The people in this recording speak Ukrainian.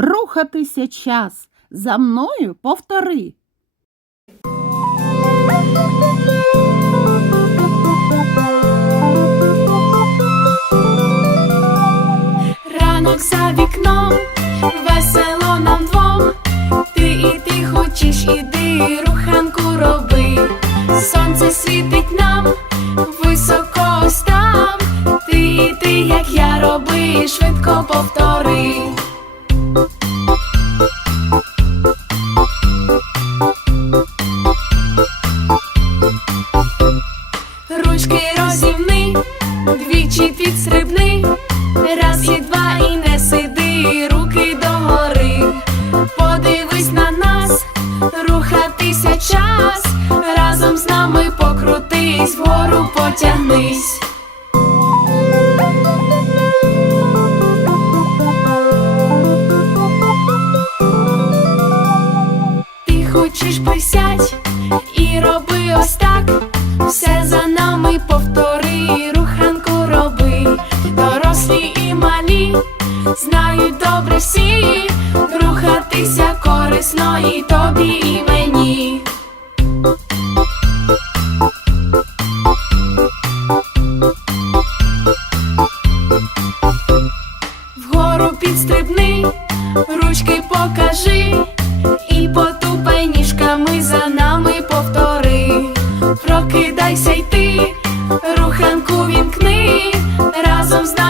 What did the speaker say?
Рухатися час. За мною повтори. Ранок за вікном, весело нам двом. Ти і ти хочеш, іди, руханку роби. Сонце світить нам, високо ось. Ти і ти, як я роби, швидко повтори. Двічі підстрибни, раз і два і не сиди, руки догори. Подивись на нас, рухатися час, разом з нами покрутись, вгору потягнись. Ти хочеш присядь і роби ось так. Все за нами повтори, рухатися корисно і тобі, і мені. Вгору підстрибни, ручки покажи, і потупай ніжками за нами повтори. Прокидайся й ти, руханку вімкни, разом з нами